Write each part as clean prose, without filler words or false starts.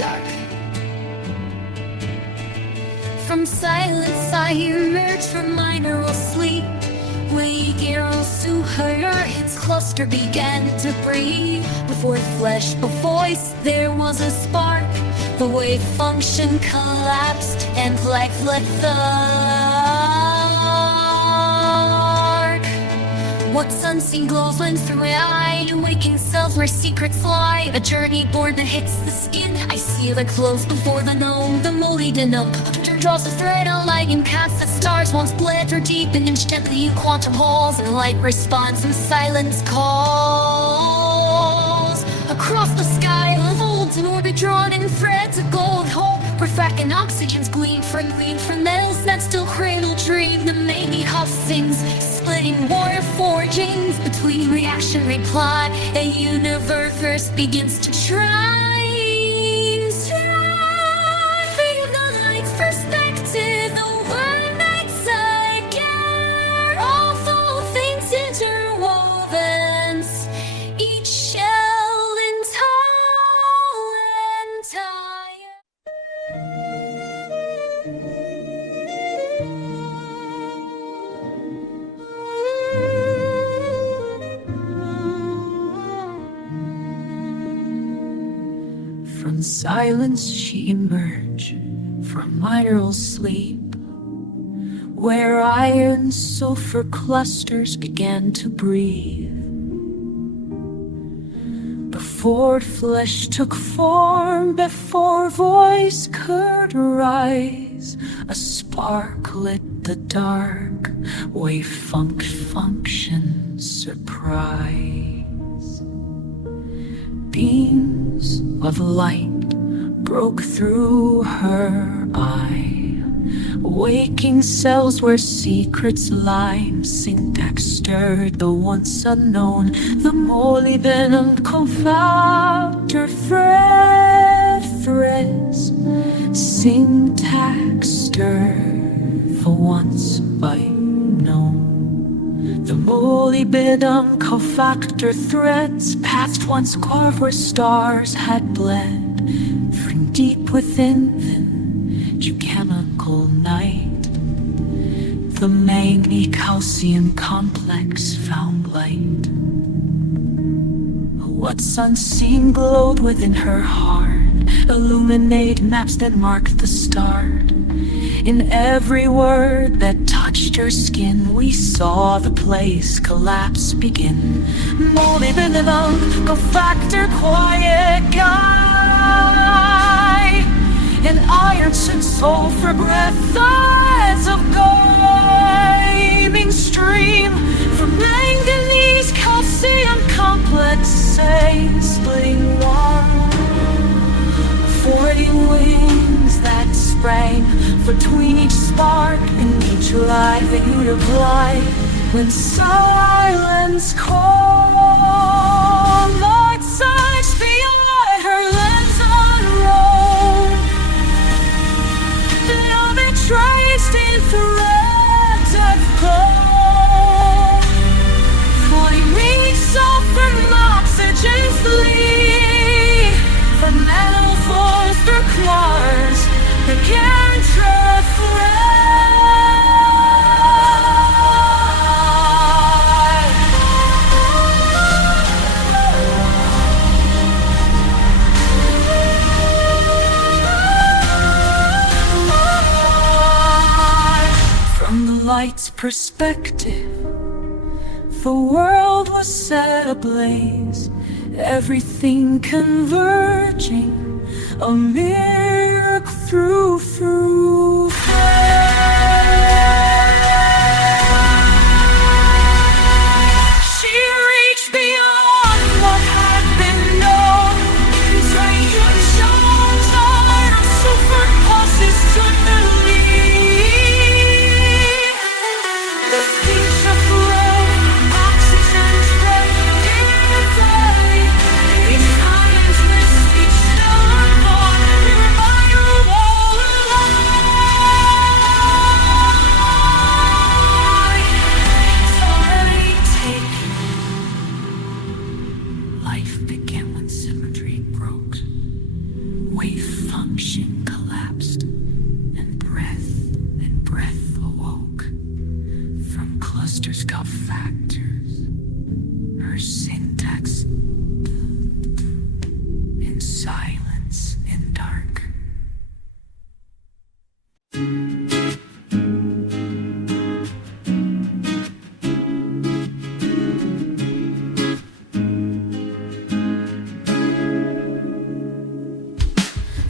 dark. From silence I emerge from mineral sleep. Wake arrows to her, its cluster began to breathe. Before flesh, a voice, there was a spark. The wave function collapsed and life left the arc. What's unseen glows when through my eye. Waking cells where secrets lie. A journey born that hits the skin. I see the close before the known. The Molybdenum draws a thread, a light and casts the stars. Once bled or deepened instantly in quantum halls. And light responds and silence calls. Across the sky unfolds an orbit drawn in threads of gold hope. Refracted oxygen's gleam from metals that still cradle dream. The maybe huff sings, splitting water forgings between reaction reply. A universe begins to try. Feel the light's perspective, the one night's I care. All full things interwoven, each shell and tall and tired. From silence she emerged, from mineral sleep, where iron sulfur clusters began to breathe. Before flesh took form, before voice could rise, a spark lit the dark, wave function surprise. Beams of light broke through her eye. Waking cells where secrets lie. Syntax stirred the once unknown. The Molybdenum cofactor threads. Syntax stirred the once unknown. The Molybdenum cofactor threads past once carved where stars had bled. From deep within them, geochemical night, the manganese calcium complex found light. What's unseen glowed within her heart. Illuminated maps that marked the start. In every word that touched her skin, we saw the place collapse begin. Molybdenum, cofactor, quiet guy. And iron and sulfur breath, threads of gleaming stream. From manganese, calcium complex, splitting warm. 40 wings that sprang between each spark and each light that you'd apply. When silence called, light sights beyond her lens unrolled. Now they're traced in threads of gold. 40 rings sulfur and oxygen flee. The metal falls for claws. The cancer thread. From the light's perspective, the world was set ablaze. Everything converging, a miracle through. She reached beyond what had been known. Transmutation, tide of sulfur pulses took the lead. The speech of flow, oxygen spread in the day. Each silence missed, each stone born, reminder all alive. It's already taken. Life began when symmetry broke. Wave function collapsed, and breath awoke. From clusters cofactors, her syntax in silence, in dark.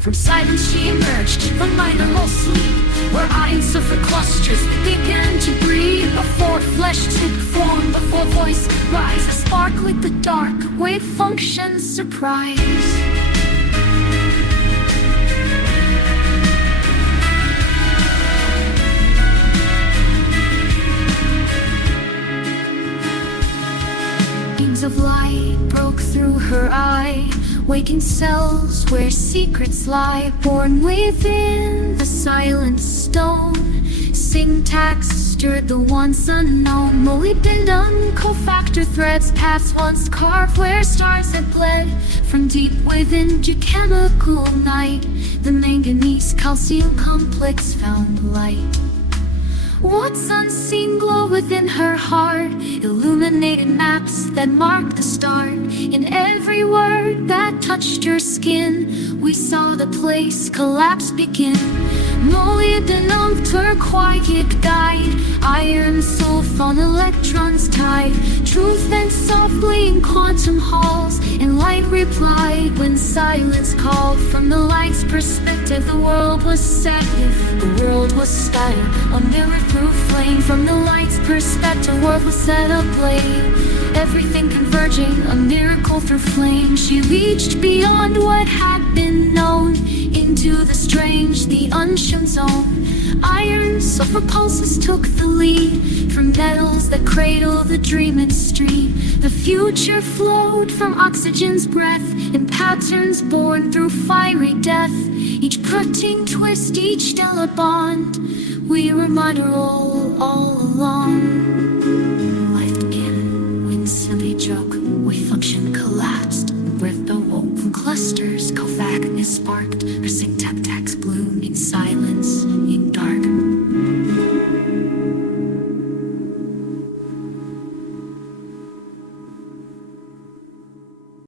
From silence she emerged, from unrolled sleep, where iron sulfur clusters began to breathe. Before flesh took form, before voice rise, a spark lit the dark, wave function surprise. Beams of light broke through her eye, waking cells where secrets lie, born within the silent stone. Syntax stirred the once unknown. Molybdenum, cofactor threads, paths once carved where stars had bled. From deep within geochemical night, the manganese calcium complex found light. What's unseen glow within her heart, illuminated maps that marked the start. In every word that touched her skin, we saw the place collapse begin. Molybdenum, turquoise dyed, iron sulfur, electrons tied. Truth bent softly in quantum halls, and light replied when silence called. From the light's perspective, the world was sedative, the world was style, a mirror through flame. From the light's perspective, the world was set ablaze, everything converging, a miracle through flame. She reached beyond what had been known, into the strange, the unshown zone. Iron sulfur pulses took the lead, from metals that cradle the dream and stream. The future flowed from oxygen's breath, in patterns born through fiery death. Each parting twist, each stellar bond, we were mineral all along. Life began when silly joke, wave function collapsed, breath awoke from clusters, cofactor sparked, her syntax